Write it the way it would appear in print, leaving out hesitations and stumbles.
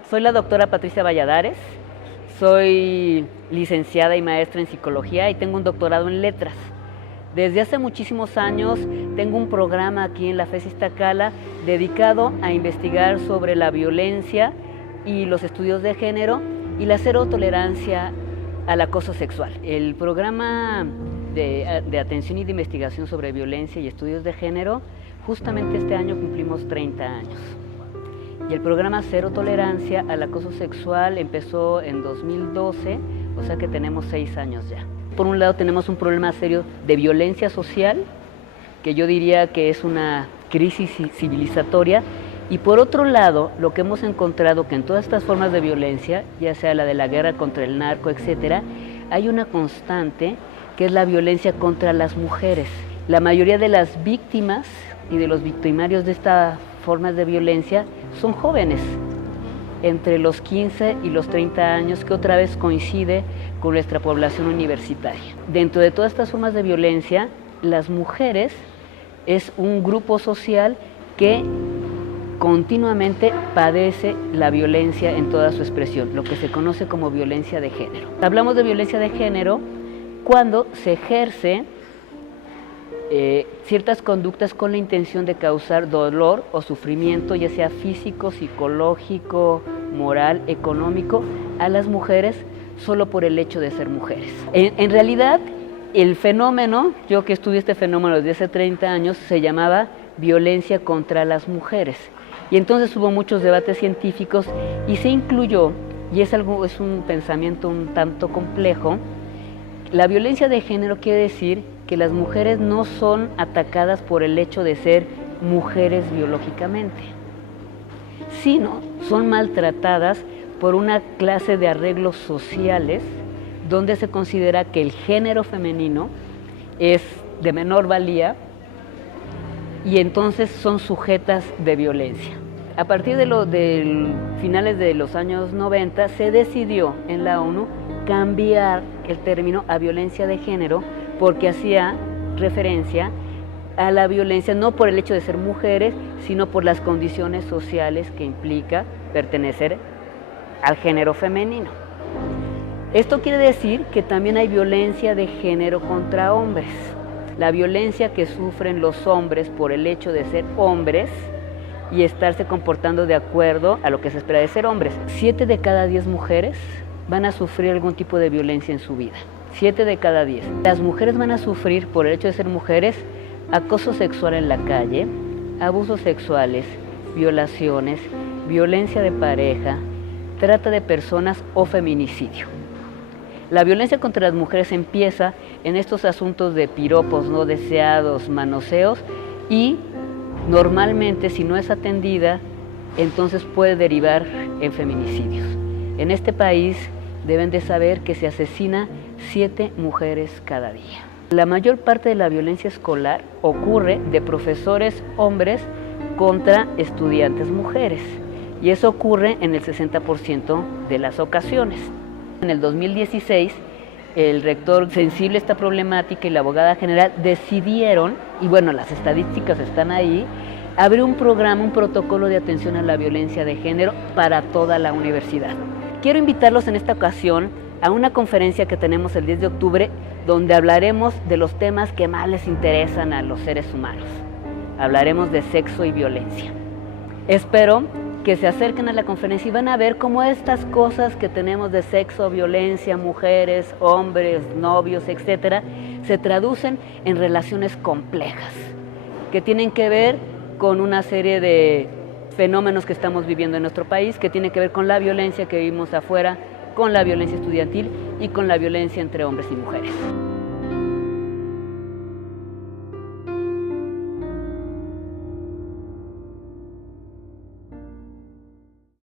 Soy la doctora Patricia Valladares, soy licenciada y maestra en psicología y tengo un doctorado en letras. Desde hace muchísimos años tengo un programa aquí en la FES Iztacala dedicado a investigar sobre la violencia y los estudios de género y la cero tolerancia al acoso sexual. El programa de atención y de investigación sobre violencia y estudios de género, justamente este año cumplimos 30 años. Y el programa Cero Tolerancia al Acoso Sexual empezó en 2012, o sea que tenemos 6 años ya. Por un lado tenemos un problema serio de violencia social, que yo diría que es una crisis civilizatoria, y por otro lado, lo que hemos encontrado que en todas estas formas de violencia, ya sea la de la guerra contra el narco, etcétera, hay una constante que es la violencia contra las mujeres. La mayoría de las víctimas y de los victimarios de estas formas de violencia son jóvenes, entre los 15 y los 30 años, que otra vez coincide con nuestra población universitaria. Dentro de todas estas formas de violencia, las mujeres es un grupo social que continuamente padece la violencia en toda su expresión, lo que se conoce como violencia de género. Hablamos de violencia de género cuando se ejerce ciertas conductas con la intención de causar dolor o sufrimiento, ya sea físico, psicológico, moral, económico, a las mujeres solo por el hecho de ser mujeres. En realidad, el fenómeno, yo que estudio este fenómeno desde hace 30 años, se llamaba violencia contra las mujeres. Y entonces hubo muchos debates científicos y se incluyó, y es un pensamiento un tanto complejo, la violencia de género quiere decir que las mujeres no son atacadas por el hecho de ser mujeres biológicamente, sino son maltratadas por una clase de arreglos sociales donde se considera que el género femenino es de menor valía y entonces son sujetas de violencia. A partir de finales de los años 90 se decidió en la ONU cambiar el término a violencia de género porque hacía referencia a la violencia no por el hecho de ser mujeres, sino por las condiciones sociales que implica pertenecer al género femenino. Esto quiere decir que también hay violencia de género contra hombres. La violencia que sufren los hombres por el hecho de ser hombres y estarse comportando de acuerdo a lo que se espera de ser hombres. 7 de cada 10 mujeres van a sufrir algún tipo de violencia en su vida. 7 de cada 10. Las mujeres van a sufrir, por el hecho de ser mujeres, acoso sexual en la calle, abusos sexuales, violaciones, violencia de pareja, trata de personas o feminicidio. La violencia contra las mujeres empieza en estos asuntos de piropos no deseados, manoseos, y normalmente, si no es atendida, entonces puede derivar en feminicidios. En este país deben de saber que se asesina 7 mujeres cada día. La mayor parte de la violencia escolar ocurre de profesores hombres contra estudiantes mujeres, y eso ocurre en el 60% de las ocasiones. En el 2016, el rector, sensible a esta problemática, y la abogada general decidieron, y bueno, las estadísticas están ahí, abrir un programa, un protocolo de atención a la violencia de género para toda la universidad. Quiero invitarlos en esta ocasión a una conferencia que tenemos el 10 de octubre, donde hablaremos de los temas que más les interesan a los seres humanos. Hablaremos de sexo y violencia. Espero que se acerquen a la conferencia y van a ver cómo estas cosas que tenemos de sexo, violencia, mujeres, hombres, novios, etcétera, se traducen en relaciones complejas, que tienen que ver con una serie de fenómenos que estamos viviendo en nuestro país, que tiene que ver con la violencia que vivimos afuera, con la violencia estudiantil y con la violencia entre hombres y mujeres.